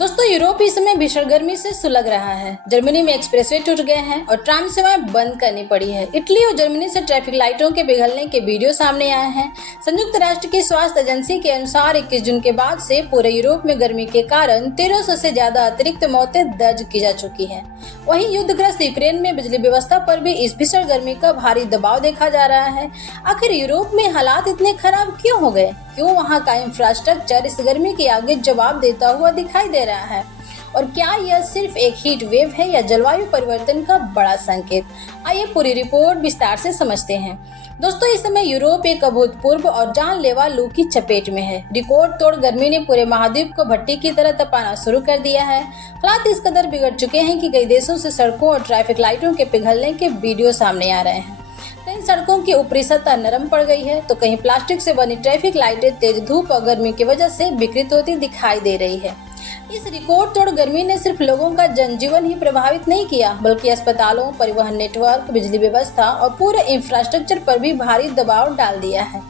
दोस्तों, यूरोप इस समय भीषण गर्मी से सुलग रहा है। जर्मनी में एक्सप्रेसवे टूट गए हैं और ट्राम सेवाएं बंद करनी पड़ी है। इटली और जर्मनी से ट्रैफिक लाइटों के पिघलने के वीडियो सामने आए हैं। संयुक्त राष्ट्र की स्वास्थ्य एजेंसी के अनुसार 21 जून के बाद से पूरे यूरोप में गर्मी के कारण 1300 से ज्यादा अतिरिक्त मौतें दर्ज की जा चुकी है। वहीं युद्धग्रस्त यूक्रेन में बिजली व्यवस्था पर भी इस भीषण गर्मी का भारी दबाव देखा जा रहा है। आखिर यूरोप में हालात इतने खराब क्यों हो गए? क्यों वहां का इंफ्रास्ट्रक्चर इस गर्मी के आगे जवाब देता हुआ दिखाई दे रहा है? और क्या यह सिर्फ एक हीट वेव है या जलवायु परिवर्तन का बड़ा संकेत? आइए पूरी रिपोर्ट विस्तार से समझते हैं। दोस्तों, इस समय यूरोप एक अभूतपूर्व और जानलेवा लू की चपेट में है। रिकॉर्ड तोड़ गर्मी ने पूरे महाद्वीप को भट्टी की तरह तपाना शुरू कर दिया है। हालात इस कदर बिगड़ चुके हैं कि कई देशों से सड़कों और ट्रैफिक लाइटों के पिघलने के वीडियो सामने आ रहे हैं। कई सड़कों की ऊपरी सतह नरम पड़ गई है तो कहीं प्लास्टिक से बनी ट्रैफिक लाइटें तेज धूप और गर्मी की वजह से विकृत होती दिखाई दे रही है। इस रिकॉर्ड तोड़ गर्मी ने सिर्फ लोगों का जनजीवन ही प्रभावित नहीं किया, बल्कि अस्पतालों, परिवहन नेटवर्क, बिजली व्यवस्था और पूरे इंफ्रास्ट्रक्चर पर भी भारी दबाव डाल दिया है।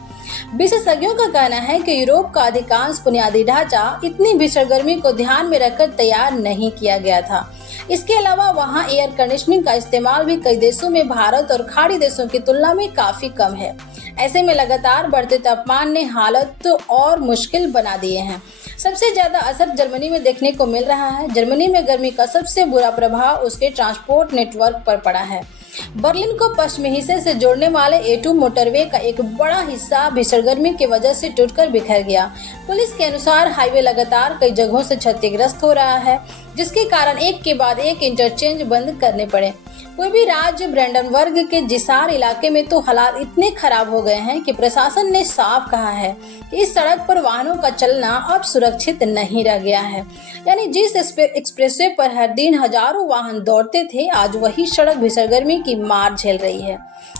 विशेषज्ञों का कहना है कि यूरोप का अधिकांश बुनियादी ढांचा इतनी भीषण गर्मी को ध्यान में रखकर तैयार नहीं किया गया था। इसके अलावा वहां एयर कंडीशनिंग का इस्तेमाल भी कई देशों में भारत और खाड़ी देशों की तुलना में काफी कम है। ऐसे में लगातार बढ़ते तापमान ने हालत और मुश्किल बना दिए हैं। सबसे ज्यादा असर जर्मनी में देखने को मिल रहा है। जर्मनी में गर्मी का सबसे बुरा प्रभाव उसके ट्रांसपोर्ट नेटवर्क पर पड़ा है। बर्लिन को पश्चिमी हिस्से से जोड़ने वाले A2 मोटरवे का एक बड़ा हिस्सा भीषण गर्मी की वजह से टूटकर बिखर गया। पुलिस के अनुसार हाईवे लगातार कई जगहों से क्षतिग्रस्त हो रहा है, जिसके कारण एक के बाद एक इंटरचेंज बंद करने पड़े। पूर्वी राज्य ब्रेंडनबर्ग के जिसार इलाके में तो हालात इतने खराब हो गए हैं कि प्रशासन ने साफ कहा है कि इस सड़क पर वाहनों का चलना अब सुरक्षित नहीं रह गया है। यानी जिस एक्सप्रेसवे पर हर दिन हजारों वाहन दौड़ते थे, आज वही सड़क भीषण गर्मी की मार झेल रही है।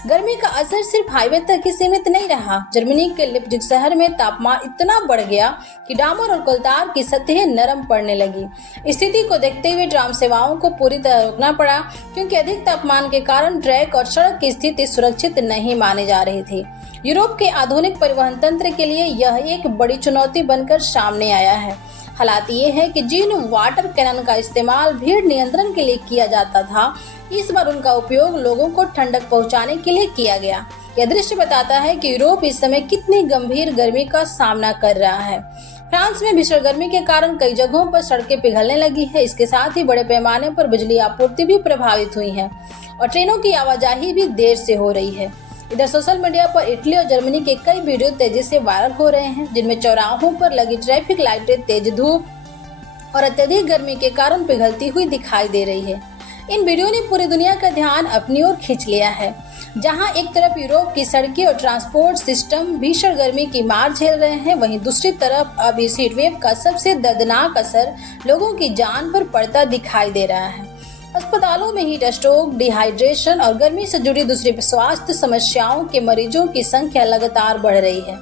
गर्मी का असर सिर्फ हाईवे तक ही सीमित नहीं रहा। जर्मनी के लिप्जिग शहर में तापमान इतना बढ़ गया कि डामर और कोलतार की सतहें नरम पड़ने लगी। स्थिति को देखते हुए ट्राम सेवाओं को पूरी तरह रोकना पड़ा, क्योंकि अधिक तापमान के कारण ट्रैक और सड़क की स्थिति सुरक्षित नहीं मानी जा रही थी। यूरोप के आधुनिक परिवहन तंत्र के लिए यह एक बड़ी चुनौती बनकर सामने आया है। हालात ये है कि जिन वाटर कैनन का इस्तेमाल भीड़ नियंत्रण के लिए किया जाता था, इस बार उनका उपयोग लोगों को ठंडक पहुंचाने के लिए किया गया। यह दृश्य बताता है कि यूरोप इस समय कितनी गंभीर गर्मी का सामना कर रहा है। फ्रांस में भीषण गर्मी के कारण कई जगहों पर सड़कें पिघलने लगी है। इसके साथ ही बड़े पैमाने पर बिजली आपूर्ति भी प्रभावित हुई है और ट्रेनों की आवाजाही भी देर से हो रही है। इधर सोशल मीडिया पर इटली और जर्मनी के कई वीडियो तेजी से वायरल हो रहे हैं, जिनमें चौराहों पर लगी ट्रैफिक लाइटें तेज धूप और अत्यधिक गर्मी के कारण पिघलती हुई दिखाई दे रही है। इन वीडियो ने पूरी दुनिया का ध्यान अपनी ओर खींच लिया है। जहां एक तरफ यूरोप की सड़कें और ट्रांसपोर्ट सिस्टम भीषण गर्मी की मार झेल रहे हैं, वहीं दूसरी तरफ अब इस हीट वेव का सबसे दर्दनाक असर लोगों की जान पर पड़ता दिखाई दे रहा है। अस्पतालों में हीट स्ट्रोक, डिहाइड्रेशन और गर्मी से जुड़ी दूसरी स्वास्थ्य समस्याओं के मरीजों की संख्या लगातार बढ़ रही है।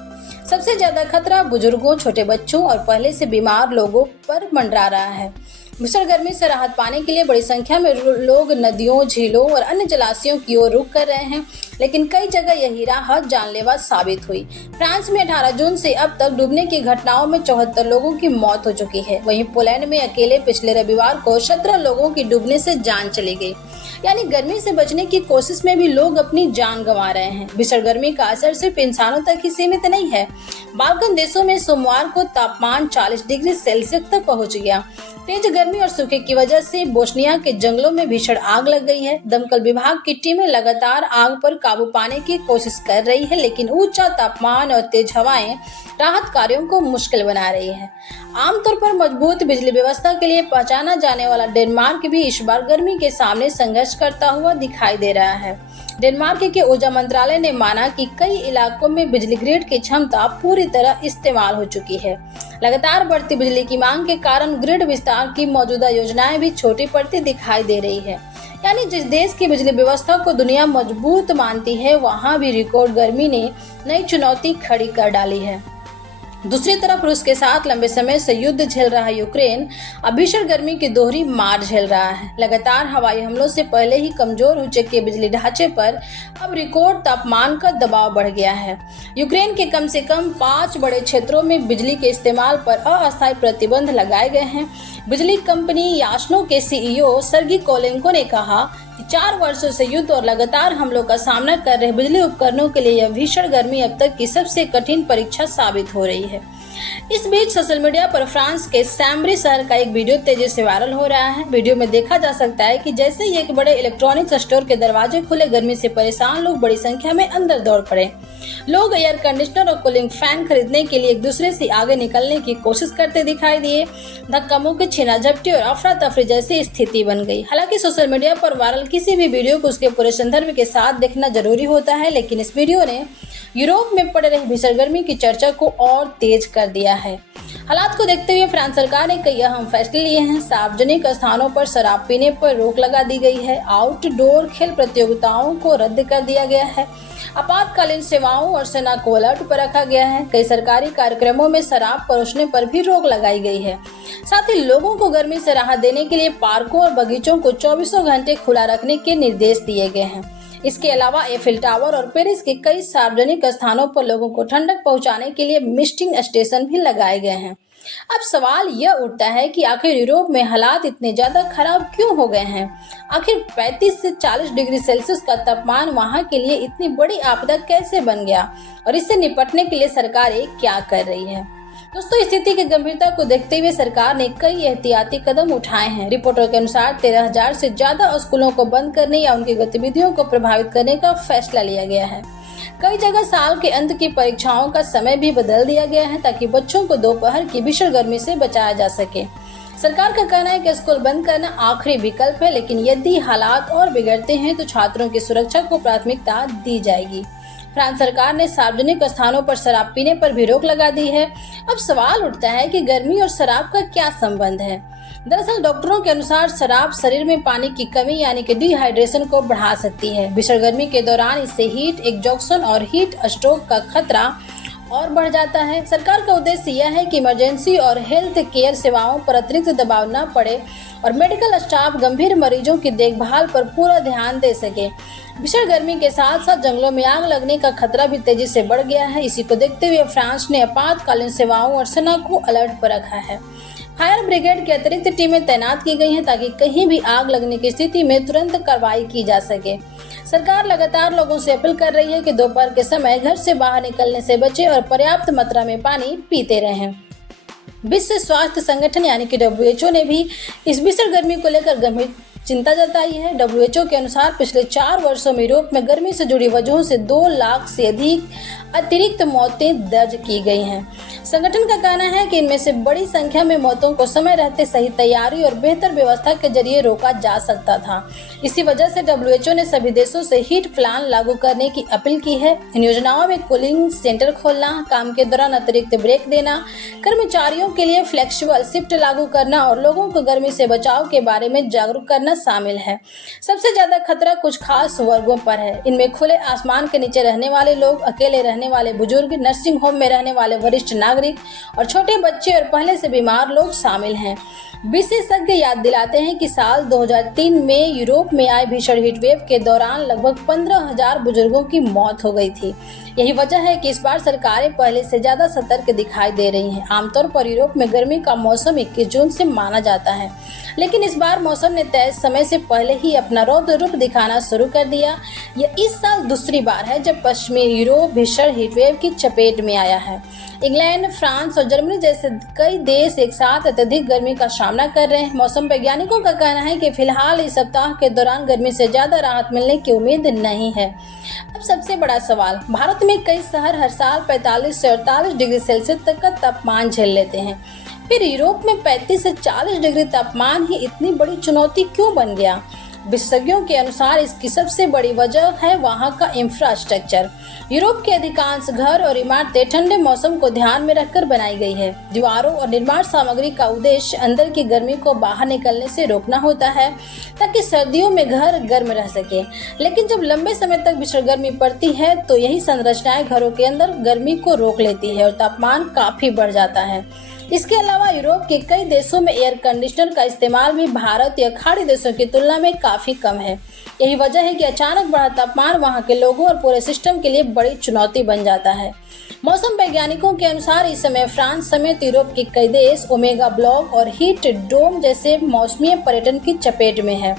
सबसे ज्यादा खतरा बुजुर्गों, छोटे बच्चों और पहले से बीमार लोगों पर मंडरा रहा है। भीषण गर्मी से राहत पाने के लिए बड़ी संख्या में लोग नदियों, झीलों और अन्य जलाशयों की ओर रुख कर रहे हैं, लेकिन कई जगह यही राहत जानलेवा साबित हुई। फ्रांस में 18 जून से अब तक डूबने की घटनाओं में 74 लोगों की मौत हो चुकी है। वहीं पोलैंड में अकेले पिछले रविवार को 17 लोगों की डूबने से जान चली गई। यानी गर्मी से बचने की कोशिश में भी लोग अपनी जान गंवा रहे हैं। भीषण गर्मी का असर सिर्फ इंसानों तक ही सीमित नहीं है। बाल्कन देशों में सोमवार को तापमान 40 डिग्री सेल्सियस तक पहुंच गया। तेज गर्मी और सूखे की वजह से बोस्निया के जंगलों में भीषण आग लग गई है। दमकल विभाग की टीमें लगातार आग पर काबू पाने की कोशिश कर रही है, लेकिन ऊंचा तापमान और तेज हवाएं राहत कार्यों को मुश्किल बना रही है। आमतौर पर मजबूत बिजली व्यवस्था के लिए पहचाना जाने वाला डेनमार्क भी इस बार गर्मी के सामने संघर्ष करता हुआ दिखाई दे रहा है। डेनमार्क के ऊर्जा मंत्रालय ने माना कि कई इलाकों में बिजली ग्रिड की क्षमता पूरी तरह इस्तेमाल हो चुकी है। लगातार बढ़ती बिजली की मांग के कारण ग्रिड विस्तार की मौजूदा योजनाएं भी छोटी पड़ती दिखाई दे रही है। यानी जिस देश की बिजली व्यवस्था को दुनिया मजबूत मानती है, वहां भी रिकॉर्ड गर्मी ने नई चुनौती खड़ी कर डाली है। दूसरी तरफ रूस के साथ लंबे समय से युद्ध झेल रहा यूक्रेन अब भीषण गर्मी की दोहरी मार झेल रहा है। लगातार हवाई हमलों से पहले ही कमजोर हो चुके बिजली ढांचे पर अब रिकॉर्ड तापमान का दबाव बढ़ गया है। यूक्रेन के कम से कम 5 बड़े क्षेत्रों में बिजली के इस्तेमाल पर अस्थायी प्रतिबंध लगाए गए हैं। बिजली कंपनी याशनो के सीईओ सर्गी कोलेंको ने कहा कि 4 वर्षों से युद्ध और लगातार हमलों का सामना कर रहे बिजली उपकरणों के लिए यह भीषण गर्मी अब तक की सबसे कठिन परीक्षा साबित हो रही है। इस बीच सोशल मीडिया पर फ्रांस के सैम्ब्री शहर का एक वीडियो तेजी से वायरल हो रहा है। वीडियो में देखा जा सकता है कि जैसे ही एक बड़े इलेक्ट्रॉनिक्स स्टोर के दरवाजे खुले, गर्मी से परेशान लोग बड़ी संख्या में अंदर दौड़ पड़े। लोग एयर कंडीशनर और कूलिंग फैन खरीदने के लिए एक दूसरे से आगे निकलने की कोशिश करते दिखाई दिए। धक्का मुक्की, छीना झपटी और अफरा तफरी जैसी स्थिति बन गई। हालांकि सोशल मीडिया पर वायरल किसी भी वीडियो को उसके पूरे संदर्भ के साथ देखना जरूरी होता है, लेकिन इस वीडियो ने यूरोप में पड़ रही भीषण गर्मी की चर्चा को और तेज कर दिया है। हालात को देखते हुए फ्रांस सरकार ने कई अहम फैसले लिए हैं। सार्वजनिक स्थानों पर शराब पीने पर रोक लगा दी गई है। आउटडोर खेल प्रतियोगिताओं को रद्द कर दिया गया है। आपातकालीन सेवाओं और सेना को अलर्ट पर रखा गया है। कई सरकारी कार्यक्रमों में शराब परोसने पर भी रोक लगाई गई है। साथ ही लोगों को गर्मी से राहत देने के लिए पार्कों और बगीचों को 24 घंटे खुला रखने के निर्देश दिए गए हैं। इसके अलावा एफिल टावर और पेरिस के कई सार्वजनिक स्थानों पर लोगों को ठंडक पहुंचाने के लिए मिस्टिंग स्टेशन भी लगाए गए हैं। अब सवाल यह उठता है कि आखिर यूरोप में हालात इतने ज्यादा खराब क्यों हो गए हैं? आखिर 35 से 40 डिग्री सेल्सियस का तापमान वहां के लिए इतनी बड़ी आपदा कैसे बन गया और इससे निपटने के लिए सरकारें क्या कर रही है? दोस्तों, स्थिति की गंभीरता को देखते हुए सरकार ने कई एहतियाती कदम उठाए हैं। रिपोर्टों के अनुसार 13,000 से ज्यादा स्कूलों को बंद करने या उनकी गतिविधियों को प्रभावित करने का फैसला लिया गया है। कई जगह साल के अंत की परीक्षाओं का समय भी बदल दिया गया है ताकि बच्चों को दोपहर की भीषण गर्मी से बचाया जा सके। सरकार का कहना है कि स्कूल बंद करना आखिरी विकल्प है, लेकिन यदि हालात और बिगड़ते हैं तो छात्रों की सुरक्षा को प्राथमिकता दी जाएगी। फ्रांस सरकार ने सार्वजनिक स्थानों पर शराब पीने पर भी रोक लगा दी है। अब सवाल उठता है कि गर्मी और शराब का क्या संबंध है? दरअसल डॉक्टरों के अनुसार शराब शरीर में पानी की कमी यानी कि डिहाइड्रेशन को बढ़ा सकती है। भीषण गर्मी के दौरान इससे हीट एक्सॉशन और हीट स्ट्रोक का खतरा और बढ़ जाता है। सरकार का उद्देश्य यह है कि इमरजेंसी और हेल्थ केयर सेवाओं पर अतिरिक्त दबाव न पड़े और मेडिकल स्टाफ गंभीर मरीजों की देखभाल पर पूरा ध्यान दे सके। भीषण गर्मी के साथ साथ जंगलों में आग लगने का खतरा भी तेजी से बढ़ गया है। इसी को देखते हुए फ्रांस ने आपातकालीन सेवाओं और सेना को अलर्ट पर रखा है। फायर ब्रिगेड की अतिरिक्त टीमें तैनात की गई हैं ताकि कहीं भी आग लगने की स्थिति में तुरंत कार्रवाई की जा सके। सरकार लगातार लोगों से अपील कर रही है कि दोपहर के समय घर से बाहर निकलने से बचें और पर्याप्त मात्रा में पानी पीते रहें। विश्व स्वास्थ्य संगठन यानी कि WHO ने भी इस भीषण गर्मी को लेकर गंभीर चिंता जताई है। WHO के अनुसार पिछले 4 वर्षों में यूरोप में गर्मी से जुड़ी वजहों से 2 लाख से अधिक अतिरिक्त मौतें दर्ज की गई हैं। संगठन का कहना है कि इनमें से बड़ी संख्या में मौतों को समय रहते सही तैयारी और बेहतर व्यवस्था के जरिए रोका जा सकता था। इसी वजह से WHO ने सभी देशों से हीट प्लान लागू करने की अपील की है। इन योजनाओं में कूलिंग सेंटर खोलना, काम के दौरान अतिरिक्त ब्रेक देना, कर्मचारियों के लिए फ्लेक्सिबल शिफ्ट लागू करना और लोगों को गर्मी से बचाव के बारे में जागरूक करना शामिल है। सबसे ज्यादा खतरा कुछ खास वर्गों पर है। इनमें खुले आसमान के नीचे रहने वाले लोग, अकेले रहने वाले बुजुर्ग, नर्सिंग होम में रहने वाले वरिष्ठ नागरिक और छोटे बच्चे और पहले से बीमार लोग शामिल हैं। विशेषज्ञ याद दिलाते हैं कि साल 2003 में यूरोप में आए भीषण हीटवेव के दौरान लगभग 15,000 बुजुर्गों की मौत हो गई थी। यही वजह है कि इस बार सरकारें पहले से ज्यादा सतर्क दिखाई दे रही हैं। आमतौर पर यूरोप में गर्मी का मौसम 21 जून से माना जाता है, लेकिन इस बार मौसम ने तय समय से पहले ही अपना रौद्र रूप दिखाना शुरू कर दिया। यह इस साल दूसरी बार है जब पश्चिमी यूरोप भीषण हीटवेव की चपेट में आया है। इंग्लैंड, फ्रांस और जर्मनी जैसे कई देश एक साथ अत्यधिक गर्मी का सामना कर रहे हैं। मौसम वैज्ञानिकों का कहना है कि फिलहाल इस सप्ताह के दौरान गर्मी से ज्यादा राहत मिलने की उम्मीद नहीं है। अब सबसे बड़ा सवाल, भारत में कई शहर हर साल 45 से 48 डिग्री सेल्सियस तक का तापमान झेल लेते हैं, फिर यूरोप में 35 से 40 डिग्री तापमान ही इतनी बड़ी चुनौती क्यों बन गया? विशेषज्ञों के अनुसार इसकी सबसे बड़ी वजह है वहां का इंफ्रास्ट्रक्चर। यूरोप के अधिकांश घर और इमारतें ठंडे मौसम को ध्यान में रखकर बनाई गई है। दीवारों और निर्माण सामग्री का उद्देश्य अंदर की गर्मी को बाहर निकलने से रोकना होता है ताकि सर्दियों में घर गर्म रह सके। लेकिन जब लंबे समय तक भीषण गर्मी पड़ती है तो यही संरचनाएं घरों के अंदर गर्मी को रोक लेती है और तापमान काफी बढ़ जाता है। इसके अलावा यूरोप के कई देशों में एयर कंडीशनर का इस्तेमाल भी भारत या खाड़ी देशों की तुलना में काफी कम है। यही वजह है कि अचानक बढ़ा तापमान वहां के लोगों और पूरे सिस्टम के लिए बड़ी चुनौती बन जाता है। मौसम वैज्ञानिकों के अनुसार इस समय फ्रांस समेत यूरोप के कई देश ओमेगा ब्लॉक और हीट डोम जैसे मौसमी पर्यटन की चपेट में है।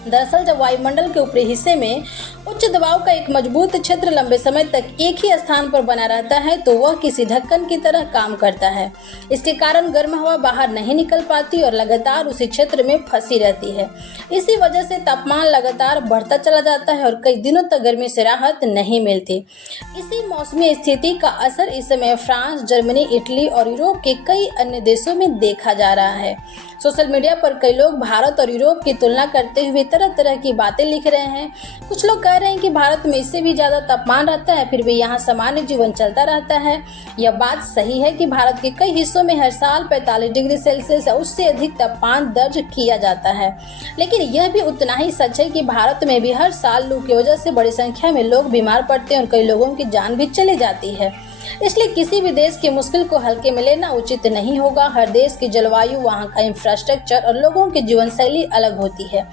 दरअसल जब वायुमंडल के ऊपरी हिस्से में उच्च दबाव का एक मजबूत क्षेत्र लंबे समय तक एक ही स्थान पर बना रहता है तो वह किसी ढक्कन की तरह काम करता है। इसके कारण गर्म हवा बाहर नहीं निकल पाती और लगातार उसी क्षेत्र में फंसी रहती है। इसी वजह से तापमान लगातार बढ़ता चला जाता है और कई दिनों तक गर्मी से राहत नहीं मिलती। इसी मौसमी स्थिति का असर इस समय फ्रांस, जर्मनी, इटली और यूरोप के कई अन्य देशों में देखा जा रहा है। सोशल मीडिया पर कई लोग भारत और यूरोप की तुलना करते हुए तरह तरह की बातें लिख रहे हैं। कुछ लोग कह रहे हैं कि भारत में इससे भी ज्यादा तापमान रहता है फिर भी यहाँ सामान्य जीवन चलता रहता है। यह बात सही है कि भारत के कई हिस्सों में हर साल 45 डिग्री सेल्सियस या उससे अधिक तापमान दर्ज किया जाता है, लेकिन यह भी उतना ही सच है कि भारत में भी हर साल लू की वजह से बड़ी संख्या में लोग बीमार पड़ते हैं और कई लोगों की जान भी चली जाती है। इसलिए किसी भी देश की मुश्किल को हल्के में लेना उचित नहीं होगा। हर देश की जलवायु, वहाँ का इंफ्रास्ट्रक्चर और लोगों की जीवन शैली अलग होती है।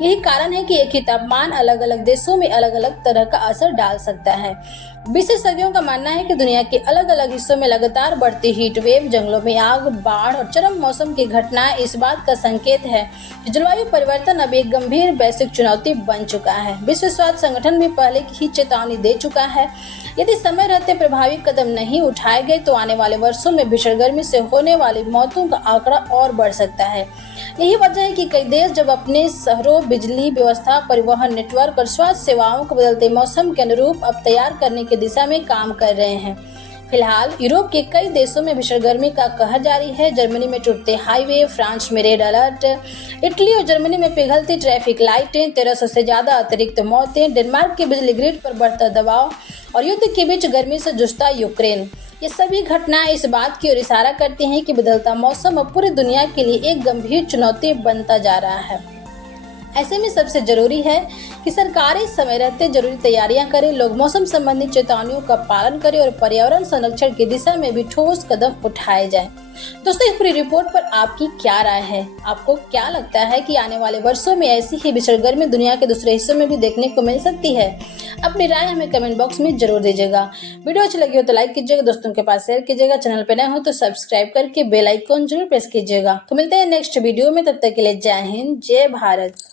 यही कारण है कि एक ही तापमान अलग अलग देशों में अलग अलग तरह का असर डाल सकता है। विशेषज्ञों का मानना है कि दुनिया के अलग अलग हिस्सों में लगातार बढ़ती हीट वेव, जंगलों में आग, बाढ़ और चरम मौसम की घटनाएं इस बात का संकेत है कि जलवायु परिवर्तन अब एक गंभीर वैश्विक चुनौती बन चुका है। विश्व स्वास्थ्य संगठन भी पहले ही चेतावनी दे चुका है। यदि समय रहते प्रभावी कदम नहीं उठाए गए तो आने वाले वर्षों में भीषण गर्मी से होने वाली मौतों का आंकड़ा और बढ़ सकता है। यही वजह है कि कई देश जब अपने शहरों, बिजली व्यवस्था, परिवहन नेटवर्क और स्वास्थ्य सेवाओं को बदलते मौसम के अनुरूप अब तैयार करने की दिशा में काम कर रहे हैं। फिलहाल यूरोप के कई देशों में भीषण गर्मी का कहर जारी है। जर्मनी में टूटते हाईवे, फ्रांस में रेड अलर्ट, इटली और जर्मनी में पिघलती ट्रैफिक लाइटें, 1300 से ज्यादा अतिरिक्त मौतें, डेनमार्क के बिजली ग्रिड पर बढ़ता दबाव और युद्ध के बीच गर्मी से जूझता यूक्रेन। ये सभी घटनाएं इस बात की ओर इशारा करती हैं कि बदलता मौसम अब पूरी दुनिया के लिए एक गंभीर चुनौती बनता जा रहा है। ऐसे में सबसे जरूरी है कि सरकारें समय रहते जरूरी तैयारियां करें, लोग मौसम संबंधी चेतावनियों का पालन करें और पर्यावरण संरक्षण की दिशा में भी ठोस कदम उठाए जाएं। दोस्तों, इस पूरी रिपोर्ट पर आपकी क्या राय है? आपको क्या लगता है कि आने वाले वर्षों में ऐसी ही भीषण गर्मी दुनिया के दूसरे हिस्सों में भी देखने को मिल सकती है? अपनी राय हमें कमेंट बॉक्स में जरूर दीजिएगा। वीडियो अच्छी लगी हो तो लाइक कीजिएगा, दोस्तों के पास शेयर कीजिएगा, चैनल पर नए हो तो सब्सक्राइब करके बेल आइकॉन जरूर प्रेस कीजिएगा। तो मिलते हैं नेक्स्ट वीडियो में, तब तक के लिए जय हिंद, जय भारत।